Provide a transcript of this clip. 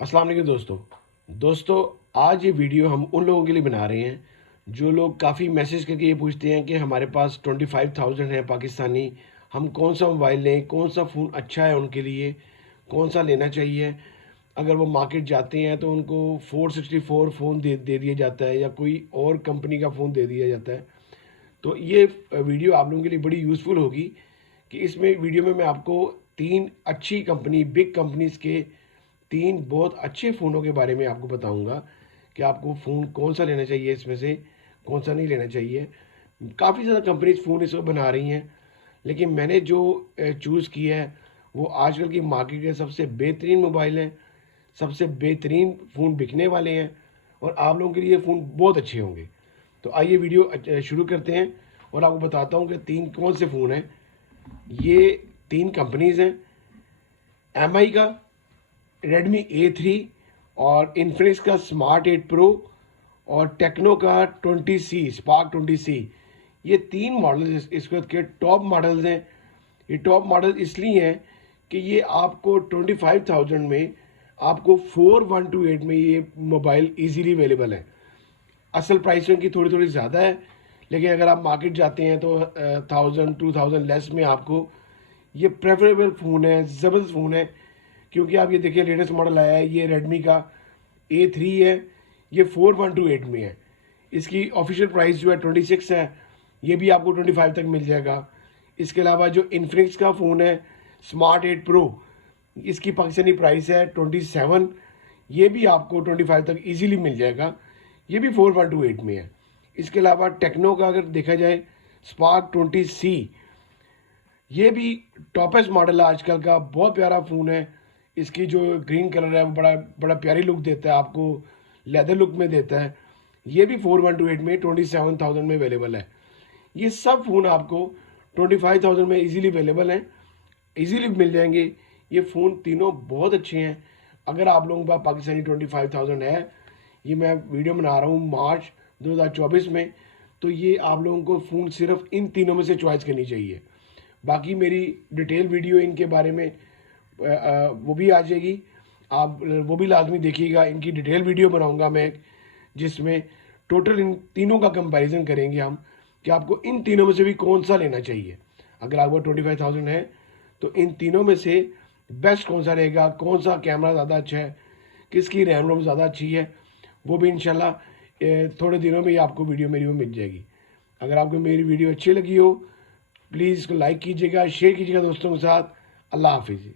अस्सलाम वालेकुम दोस्तों आज ये वीडियो हम उन लोगों के लिए बना रहे हैं जो लोग काफ़ी मैसेज करके ये पूछते हैं कि हमारे पास 25,000 है पाकिस्तानी, हम कौन सा मोबाइल लें, कौन सा फ़ोन अच्छा है उनके लिए, कौन सा लेना चाहिए। अगर वो मार्केट जाते हैं तो उनको 464 फ़ोन दे दिया जाता है या कोई और कंपनी का फ़ोन दे दिया जाता है। तो ये वीडियो आप लोगों के लिए बड़ी यूज़फुल होगी कि इसमें वीडियो में मैं आपको 3 अच्छी कंपनी, बिग कंपनीज़ के 3 बहुत अच्छे फ़ोनों के बारे में आपको बताऊँगा कि आपको फ़ोन कौन-सा लेना चाहिए, इसमें से कौन-सा नहीं लेना चाहिए। काफ़ी ज़्यादा कंपनीज़ फ़ोन इस वक़्त बना रही हैं, लेकिन मैंने जो चूज़ किया है, वो आजकल की मार्केट के सबसे बेहतरीन मोबाइल हैं, सबसे बेहतरीन फ़ोन बिकने वाले हैं और आप लोगों के लिए फ़ोन बहुत अच्छे होंगे। तो आइए वीडियो शुरू करते हैं और आपको बताता हूँ कि 3 कौन से फ़ोन हैं। ये 3 कंपनीज़ हैं, एमआई का Redmi A3 और इन्फिनिक्स का स्मार्ट 8 प्रो और टेक्नो का 20C स्पार्क 20C। ये 3 मॉडल इस वक्त के टॉप मॉडल्स हैं। ये टॉप मॉडल इसलिए हैं कि ये आपको 25,000 में आपको 4128 में ये मोबाइल इजीली अवेलेबल है। असल प्राइस इनकी थोड़ी थोड़ी ज़्यादा है, लेकिन अगर आप मार्केट जाते हैं तो 1000-2000 लेस में आपको ये प्रेफरेबल फ़ोन है, ज़बरदस्त फ़ोन है। क्योंकि आप ये देखिए लेटेस्ट मॉडल आया है, ये रेडमी का A3 है, ये 4128 में है। इसकी ऑफिशियल प्राइस जो है 26 है, ये भी आपको 25 तक मिल जाएगा। इसके अलावा जो इन्फिनिक्स का फ़ोन है स्मार्ट 8 प्रो, इसकी पाकिस्तानी प्राइस है 27, ये भी आपको 25 तक इजीली मिल जाएगा। ये भी 4128 में है। इसके अलावा टेक्नो का अगर देखा जाए स्पार्क 20C, ये भी टॉपेस्ट मॉडल है आजकल का, बहुत प्यारा फ़ोन है। इसकी जो ग्रीन कलर है वो बड़ा बड़ा प्यारी लुक देता है आपको, लेदर लुक में देता है। ये भी 4128 में 27,000 में अवेलेबल है। ये सब फ़ोन आपको 25,000 में इजीली अवेलेबल हैं, इजीली मिल जाएंगे। ये फ़ोन तीनों बहुत अच्छे हैं। अगर आप लोगों के पास पाकिस्तानी 25,000 है, ये मैं वीडियो बना रहा हूँ मार्च 2024 में, तो ये आप लोगों को फ़ोन सिर्फ इन तीनों में से चॉइस करनी चाहिए। बाकी मेरी डिटेल वीडियो इनके बारे में वो भी आ जाएगी, आप वो भी लाजमी देखिएगा। इनकी डिटेल वीडियो बनाऊंगा मैं, जिसमें टोटल इन तीनों का कंपैरिजन करेंगे हम कि आपको इन तीनों में से भी कौन सा लेना चाहिए। अगर आपको 25,000 है तो इन तीनों में से बेस्ट कौन सा रहेगा, कौन सा कैमरा ज़्यादा अच्छा है, किसकी रैम रोम ज़्यादा अच्छी है, वो भी इंशाल्लाह थोड़े दिनों में ही आपको वीडियो मेरी वो मिल जाएगी। अगर आपको मेरी वीडियो अच्छी लगी हो, प्लीज़ इसको लाइक कीजिएगा, शेयर कीजिएगा दोस्तों के साथ। अल्लाह हाफिज़।